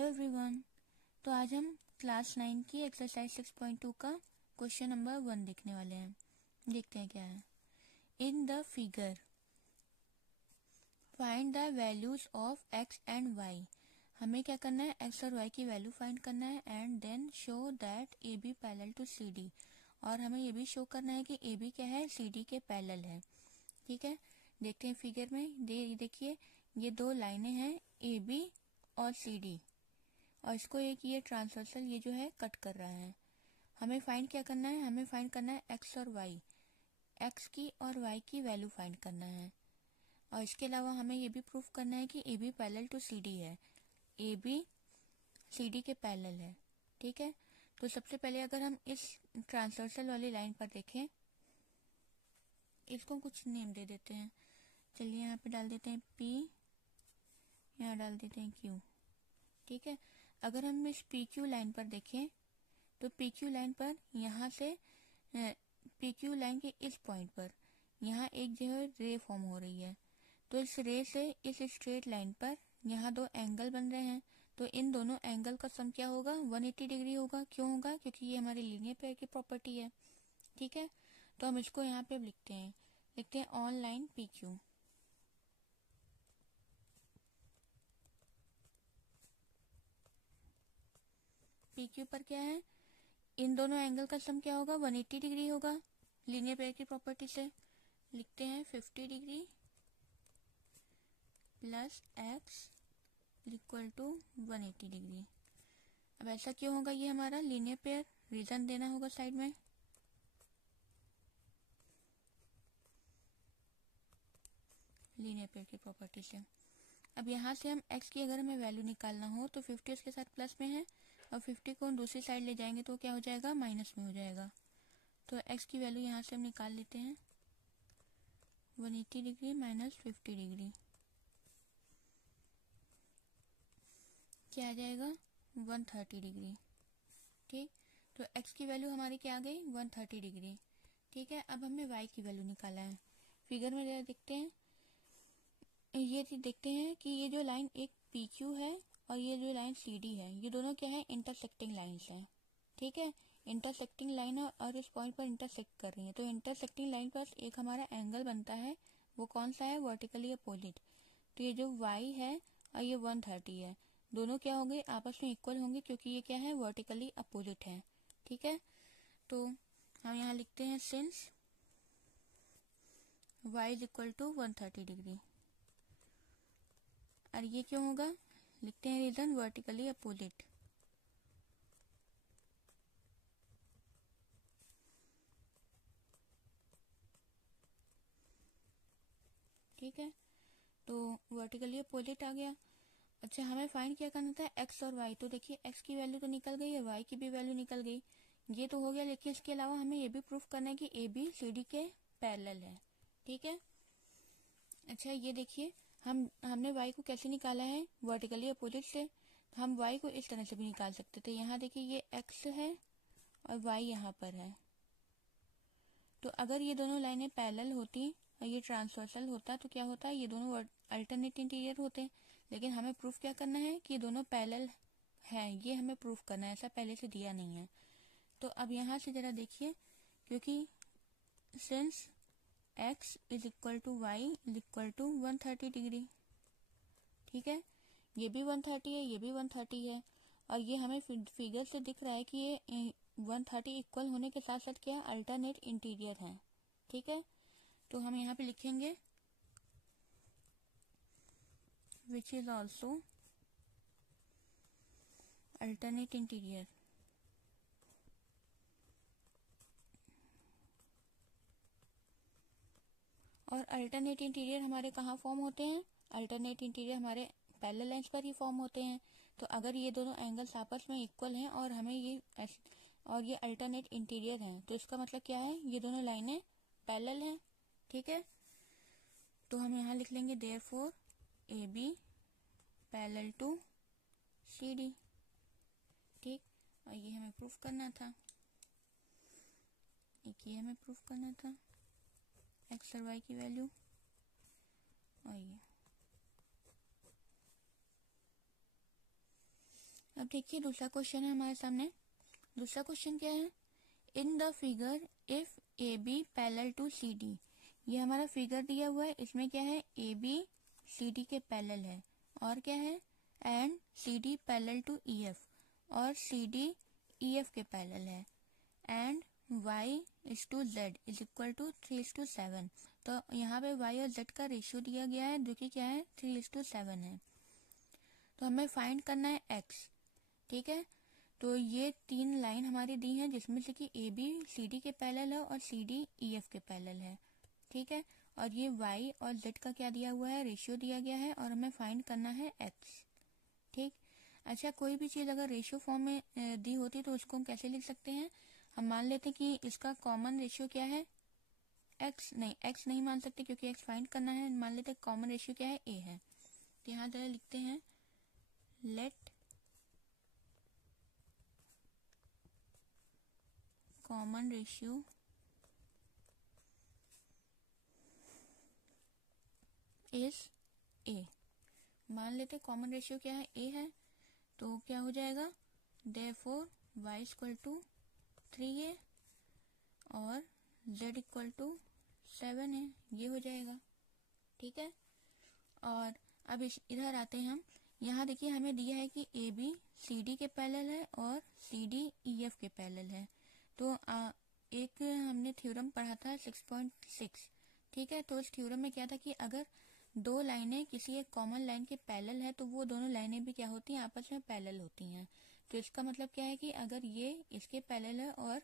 Hello everyone. तो आज हम क्लास 9 की एक्सरसाइज 6.2 का क्वेश्चन नंबर 1 देखने वाले हैं। देखते हैं क्या है। In the figure find the values of x and y. हमें क्या करना है, एक्स और वाई की वैल्यू फाइंड करना है and then show that A B parallel to C D. और हमें ये भी शो करना है कि ए बी क्या है, सी डी के पैरेलल है। ठीक है, देखते हैं फिगर में। देखिए ये दो लाइनें हैं ए बी और सी डी, और इसको एक ये ट्रांसवर्सल ये जो है कट कर रहा है। हमें फाइंड क्या करना है, हमें फाइंड करना है एक्स और वाई, एक्स की और वाई की वैल्यू फाइंड करना है। और इसके अलावा हमें ये भी प्रूफ करना है कि A B parallel to C D है, ए बी सी डी के पैरेलल है। ठीक है, तो सबसे पहले अगर हम इस ट्रांसवर्सल वाली लाइन पर देखें, इसको कुछ नेम दे देते हैं। चलिए यहाँ पे डाल देते हैं पी, यहाँ डाल देते हैं क्यू। ठीक है, अगर हम इस पी क्यू लाइन पर देखें तो पी क्यू लाइन पर यहाँ से पी क्यू लाइन के इस पॉइंट पर यहाँ एक जो है रे फॉर्म हो रही है। तो इस रे से इस स्ट्रेट लाइन पर यहाँ दो एंगल बन रहे हैं। तो इन दोनों एंगल का सम क्या होगा, 180 डिग्री होगा। क्यों होगा, क्योंकि ये हमारे लीनियर पेयर की प्रॉपर्टी है। ठीक है, तो हम इसको यहाँ पे लिखते हैं on line P Q. P Q पर क्या है, इन दोनों एंगल का सम क्या होगा, 180 डिग्री होगा। लीनियर पेयर की प्रॉपर्टी से लिखते हैं 50 degree plus x equal to 180 degree. अब ऐसा क्यों होगा, ये हमारा लीनियर पेयर, रीजन देना होगा साइड में। लीनियर पेयर की प्रॉपर्टी से अब यहाँ से हम x की अगर हमें वैल्यू निकालना हो तो 50 उसके साथ प्लस में है, और 50 को हम दूसरी साइड ले जाएंगे तो क्या हो जाएगा, माइनस में हो जाएगा। तो x की वैल्यू यहाँ से हम निकाल लेते हैं 180 डिग्री माइनस 50 डिग्री, क्या आ जाएगा 130 डिग्री। ठीक, तो x की वैल्यू हमारी क्या आ गई, 130 डिग्री। ठीक है, अब हमें y की वैल्यू निकाला है। फिगर में देखते हैं, ये देखते हैं कि ये जो लाइन एक पी क्यू है और ये जो लाइन सी डी है, ये दोनों क्या है, इंटरसेक्टिंग लाइन्स हैं। ठीक है, इंटरसेक्टिंग लाइन और इस पॉइंट पर इंटरसेक्ट कर रही है। तो इंटरसेक्टिंग लाइन पर एक हमारा एंगल बनता है, वो कौन सा है, वर्टिकली अपोजिट। तो ये जो y है और ये 130 है, दोनों क्या होंगे, आपस में इक्वल होंगे, क्योंकि ये क्या है, वर्टिकली अपोजिट है। ठीक है, तो हम यहाँ लिखते हैं since y is equal to 130 degree. और ये क्यों होगा, लिखते हैं रीजन वर्टिकली अपोजिट। ठीक है, तो वर्टिकली अपोजिट आ गया। अच्छा, हमें फाइंड क्या करना था, एक्स और वाई। तो देखिए एक्स की वैल्यू तो निकल गई है, वाई की भी वैल्यू निकल गई, ये तो हो गया। लेकिन इसके अलावा हमें ये भी प्रूफ करना है कि ए बी सी डी के पैरेलल है। ठीक है, अच्छा ये देखिए हमने y को कैसे निकाला है, वर्टिकली अपोजिट से। हम y को इस तरह से भी निकाल सकते थे। यहाँ देखिए ये x है और y यहाँ पर है। तो अगर ये दोनों लाइनें पैरेलल होती और ये ट्रांसवर्सल होता तो क्या होता, ये दोनों अल्टरनेट इंटीरियर होते। लेकिन हमें प्रूफ क्या करना है कि ये दोनों पैरेलल है, ये हमें प्रूफ करना है, ऐसा पहले से दिया नहीं है। तो अब यहाँ से जरा देखिए, क्योंकि since x is equal to y is equal to 130 degree. ठीक है, ये भी 130 है, ये भी 130 है, और ये हमें फिगर से दिख रहा है कि ये 130 इक्वल होने के साथ साथ क्या अल्टरनेट इंटीरियर है। ठीक है, तो हम यहाँ पे लिखेंगे which is also alternate interior. और अल्टरनेट इंटीरियर हमारे कहाँ फॉर्म होते हैं, अल्टरनेट इंटीरियर हमारे पैरेलल लाइंस पर ही फॉर्म होते हैं। तो अगर ये दोनों एंगल्स आपस में इक्वल हैं और हमें ये अल्टरनेट इंटीरियर हैं, तो इसका मतलब क्या है, ये दोनों लाइनें पैरेलल हैं। ठीक है, तो हम यहाँ लिख लेंगे therefore A B parallel to C D. ठीक, और ये हमें प्रूफ करना था, एक ये हमें प्रूफ करना था, एक्स और वाई की वैल्यू। और ये अब देखिए दूसरा क्वेश्चन है हमारे सामने। दूसरा क्वेश्चन क्या है, in the figure if A B parallel to C D. ये हमारा फिगर दिया हुआ है, इसमें क्या है, ए बी सी डी के पैरेलल है, और क्या है, and C D parallel to E F, और सी डी ई एफ के पैरेलल है, एंड y is to z is equal to 3:7। तो यहाँ पे y और z का रेशियो दिया गया है जो कि क्या है, 3:7 है। तो हमें फाइंड करना है x, ठीक है। तो ये तीन लाइन हमारी दी हैं जिसमें से कि ए बी सी डी के पैरेलल है और सी डी ई एफ के पैरेलल है, ठीक है। और ये y और z का क्या दिया हुआ है, रेशियो दिया गया है, और हमें फाइंड करना है x, ठीक। अच्छा, कोई भी चीज अगर रेशियो फॉर्म में दी होती तो उसको हम कैसे लिख सकते हैं, हम मान लेते हैं कि इसका कॉमन रेशियो क्या है, x नहीं मान सकते क्योंकि x फाइंड करना है। मान लेते हैं कॉमन रेशियो क्या है, a है। तो यहाँ जरा लिखते हैं, late common ratio is a। मान लेते हैं कॉमन रेशियो क्या है, a है। तो क्या हो जाएगा, therefore y equal to 3a और z इक्वल टू 7 है, ये हो जाएगा, ठीक है। और अब इधर आते हैं हम। यहाँ देखिए हमें दिया है कि ए बी सी डी के पैरेलल है और सी डी ई एफ के पैरेलल है। तो एक हमने थ्योरम पढ़ा था 6.6, ठीक है। तो उस थ्योरम में क्या था कि अगर दो लाइनें किसी एक कॉमन लाइन के पैरेलल है तो वो दोनों लाइनें भी क्या होती हैं, आपस में पैरेलल होती हैं। तो इसका मतलब क्या है कि अगर ये इसके पैरेलल है और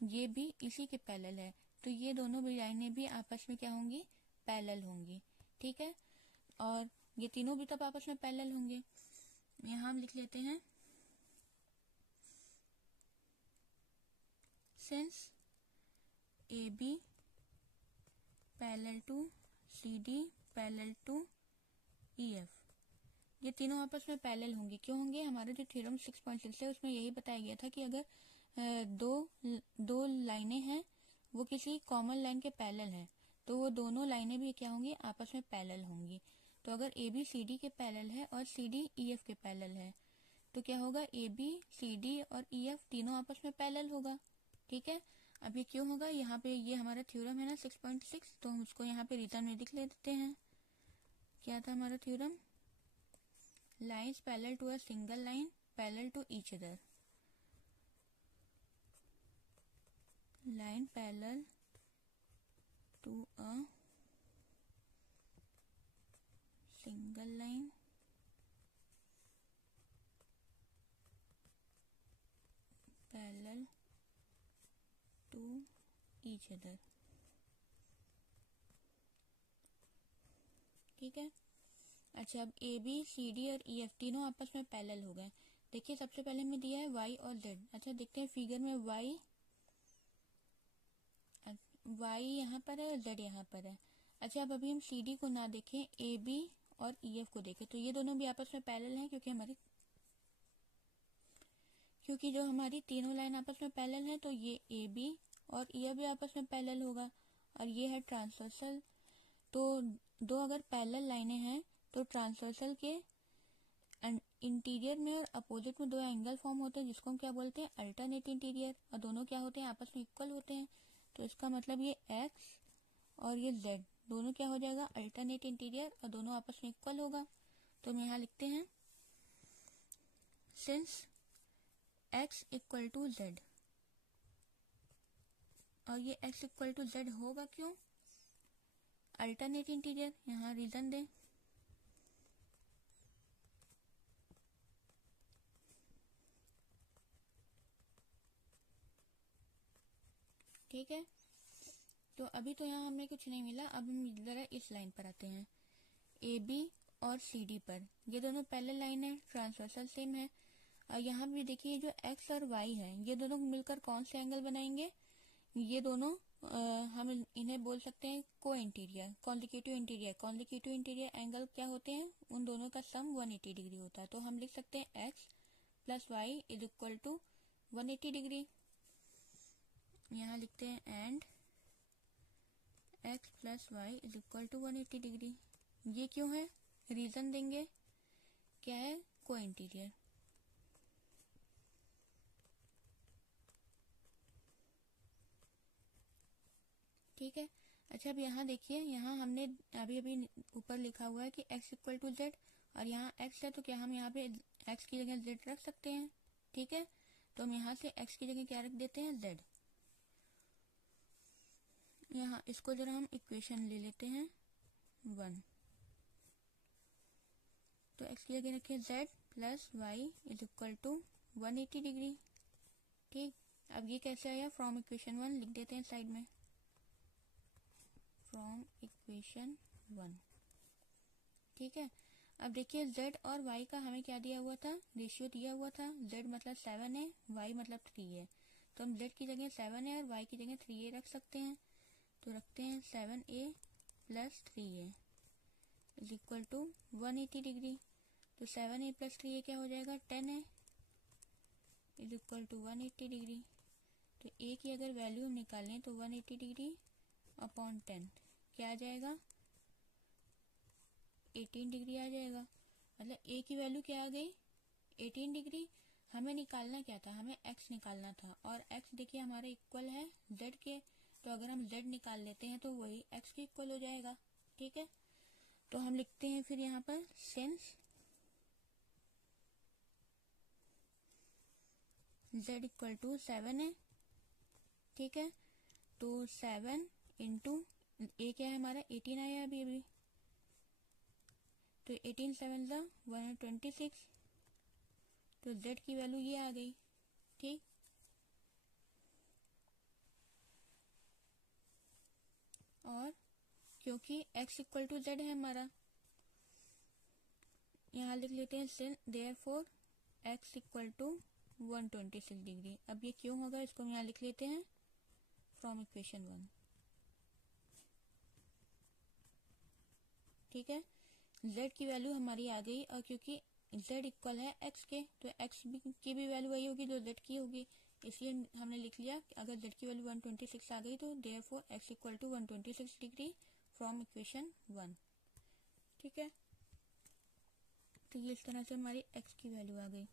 ये भी इसी के पैरेलल है तो ये दोनों भी लाइनें भी आपस में क्या होंगी, पैरेलल होंगी, ठीक है। और ये तीनों भी तब आपस में पैरेलल होंगे। यहाँ हम लिख लेते हैं, since A B parallel to C D parallel to E F, ये तीनों आपस में पैरेलल होंगे। क्यों होंगे, हमारा जो थ्योरम 6.6 है उसमें यही बताया गया था कि अगर दो लाइनें हैं वो किसी कॉमन लाइन के पैरेलल है तो वो दोनों लाइनें भी क्या होंगी, आपस में पैरेलल होंगी। तो अगर ए बी सी डी के पैरेलल है और सी डी ई एफ के पैरेलल है तो क्या होगा, ए बी सी डी और ई एफ तीनों आपस में पैरेलल होगा, ठीक है। अब ये क्यों होगा, यहाँ पे ये हमारा थ्योरम है ना 6.6, तो हम उसको यहाँ पे रीजन में लिख लेते हैं। क्या था हमारा theorem, lines parallel to a single line parallel to each other, line parallel to a single line parallel to each other, ठीक है। अच्छा, अब ए बी सी डी और ई एफ तीनों आपस में पैरेलल हो गए। देखिए सबसे पहले में दिया है y और z। अच्छा देखते हैं फिगर में y यहाँ पर है और z यहाँ पर है। अच्छा, अब अभी हम सी डी को ना देखें, ए बी और ई एफ को देखें तो ये दोनों भी आपस में पैरेलल हैं क्योंकि जो हमारी तीनों लाइन आपस में पैरेलल है तो ये ए बी और ई एफ भी आपस में पैरेलल होगा, और ये है ट्रांसवर्सल। तो दो अगर पैरेलल लाइनें हैं तो ट्रांसवर्सल के इंटीरियर में और अपोजिट में दो एंगल फॉर्म होते हैं जिसको हम क्या बोलते हैं, अल्टरनेट इंटीरियर, और दोनों क्या होते हैं, आपस में इक्वल होते हैं। तो इसका मतलब ये x और ये z दोनों क्या हो जाएगा, अल्टरनेट इंटीरियर, और दोनों आपस में इक्वल होगा। तो हम यहाँ लिखते हैं, since x equal to z, और ये x इक्वल टू z होगा क्यों, अल्टरनेट इंटीरियर, यहाँ रीजन दें। ठीक है, तो अभी तो यहाँ हमें कुछ नहीं मिला। अब हम जरा इस लाइन पर आते हैं, ए बी और सी डी पर, ये दोनों पैरेलल लाइन है, ट्रांसवर्सल सेम है। और यहाँ भी देखिए जो एक्स और वाई है ये दोनों मिलकर कौन से एंगल बनाएंगे, ये दोनों हम इन्हें बोल सकते हैं को interior, consecutive interior. Consecutive interior angle क्या होते हैं, उन दोनों का सम 180 डिग्री होता है। तो हम लिख सकते हैं x plus y is equal to 180 degree. यहाँ लिखते हैं and x plus y is equal to 180 degree. ये क्यों है, रीजन देंगे, क्या है, को इंटीरियर। ठीक है। अच्छा अब यहाँ देखिए, यहाँ हमने अभी अभी ऊपर लिखा हुआ है कि x इक्वल टू जेड, और यहाँ x है तो क्या हम यहाँ पे x की जगह z रख सकते हैं? ठीक है, तो हम यहाँ से x की जगह क्या रख देते हैं? z। यहाँ इसको जरा हम इक्वेशन ले लेते हैं 1, तो x की जगह रखें z plus y is equal to 180 degree. ठीक, अब ये कैसे आया? फ्रॉम इक्वेशन 1 लिख देते हैं साइड में, फ्रॉम इक्वेशन 1। ठीक है, अब देखिए z और y का हमें क्या दिया हुआ था? रेशियो दिया हुआ था। z मतलब 7 है, y मतलब 3 है, तो हम z की जगह 7 है और y की जगह 3a रख सकते हैं। तो रखते हैं 7a plus 3a is equal to 180 degree. तो 7a प्लस 3a क्या हो जाएगा? 10a is equal to 180 degree. तो a की अगर वैल्यू निकालें तो 180 डिग्री अपॉन 10 क्या आ जाएगा? 18 डिग्री आ जाएगा। मतलब a की वैल्यू क्या आ गई? 18 डिग्री। हमें निकालना क्या था? हमें x निकालना था, और x देखिए हमारा इक्वल है z के, तो अगर हम z निकाल लेते हैं तो वही x के इक्वल हो जाएगा। ठीक है, तो हम लिखते हैं फिर यहाँ पर सिंस z इक्वल टू 7 है। ठीक है, तो 7 इंटू a क्या है हमारा? 18 आया अभी अभी, तो 18 7 ज़ा 126, तो z की वैल्यू ये आ गई। ठीक, और क्योंकि x इक्वल टू z है हमारा, यहाँ लिख लेते हैं since therefore x equal to 126 degree. अब ये क्यों होगा, इसको हम यहाँ लिख लेते हैं फ्रॉम इक्वेशन 1। ठीक है, z की वैल्यू हमारी आ गई, और क्योंकि z इक्वल है x के, तो x की भी वैल्यू वही होगी जो z की होगी, इसलिए हमने लिख लिया कि अगर z की वैल्यू 126 आ गई तो therefore x equal to 126 degree from equation 1। ठीक है, तो ये इस तरह से हमारी x की वैल्यू आ गई।